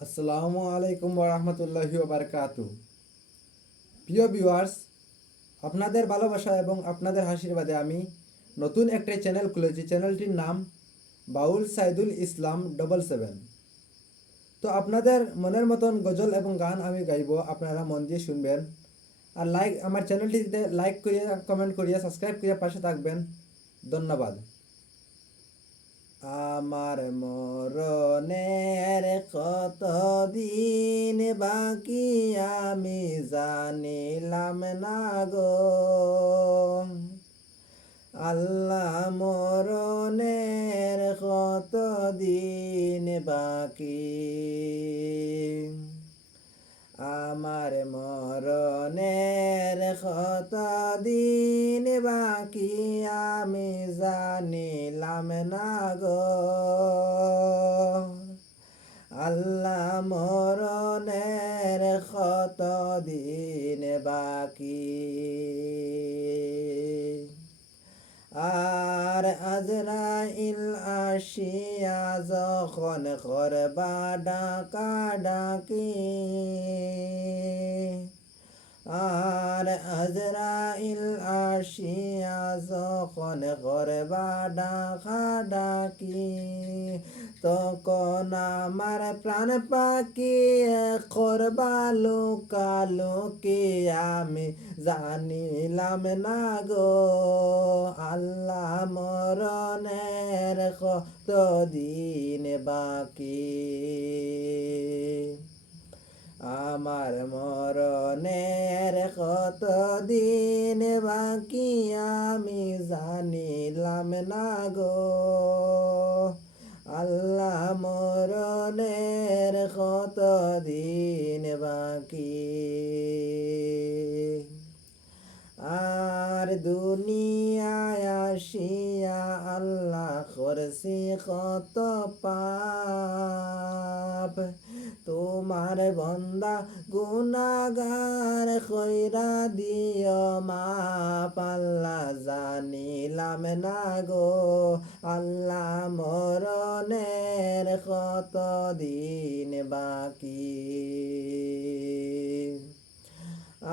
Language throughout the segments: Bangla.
আসসালামু আলাইকুম ওরহমতুল্লাহি ওবারকাতু। প্রিয় ভিউয়ার্স, আপনাদের ভালোবাসা এবং আপনাদের আশীর্বাদে আমি নতুন একটি চ্যানেল খুলেছি। চ্যানেলটির নাম বাউল সাইদুল ইসলাম 77। তো আপনাদের মনের মতন গজল এবং গান আমি গাইব, আপনারা মন দিয়ে শুনবেন। আর আমার চ্যানেলটিতে লাইক করিয়া, কমেন্ট করিয়া, সাবস্ক্রাইব করিয়া পাশে থাকবেন। ধন্যবাদ। আমার মরণের কত দিন বাকি আমি জানিলাম না গো। আল্লাহ, মরণের কত দিন বাকি, আমার মরণের কত দিন বাকি আমি জানিলাম না গো। আল্লাহ, মরণের কত দিন বাকি, আর আজরাইল আসিয়া যখন করবা ডাকা ডাকি, আর আজরাইল আসিয়া যখন করবা ডাকা ডাকি, তখন আমার প্রাণ পাখি করবা লুকালুকি আমি জানিলাম না গো। আল্লাহ, মরণের কত দিন বাকি, আমার মরণের কত দিন বাকি আমি জানিলাম না গো। আল্লাহ, মরণের কত দিন বাকি, আর দুনিয়ায় আসিয়া আল্লাহ করছি কত পাপ, তোমার বন্দা গুনাহগার কইরা দিও মাপ। আল্লাহ, জানিলাম না গো। আল্লাহ, মরণের কত দিন বাকি,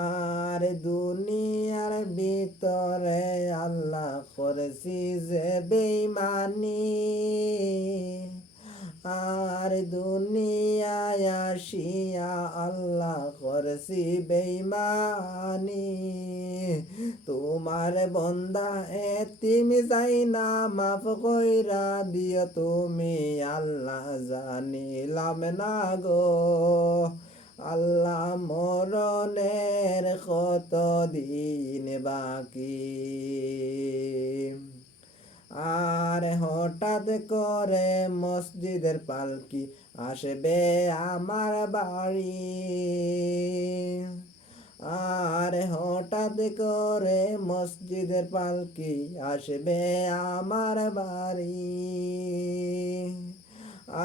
আর দুনিয়ার ভিতরে আল্লাহ করেছি যে বেঈমানি, আর দুনিয়ায় আসিয়া আল্লাহ করেছি বেঈমানি, তোমার বন্দা এতিম যাই না মাফ কইরা দিও তুমি। আল্লাহ, জানিলাম না গো। আল্লাহ, মরণের কত দিন বাকি, আর হঠাৎ করে মসজিদের পালকি আসবে আমার বাড়ি, আর হঠাৎ করে মসজিদের পালকি আসবে আমার বাড়ি,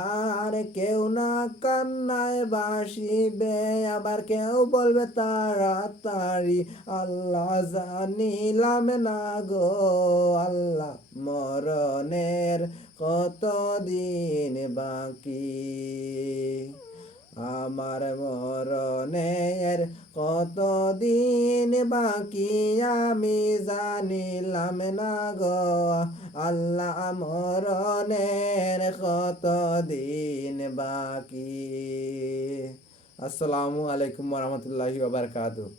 আর কেউ না কান্নায় বাসিবে, আবার কেউ বলবে তাড়াতাড়ি। আল্লাহ, জানিলাম না গো। আল্লাহ, মরণের কত দিন বাকি, আমার মরণের কত দিন বাকি আমি জানিলাম না গো। আল্লাহ, মরণের কত দিন বাকি। আসসালামু আলাইকুম ওয়া রাহমাতুল্লাহি ওয়া বারাকাতুহু।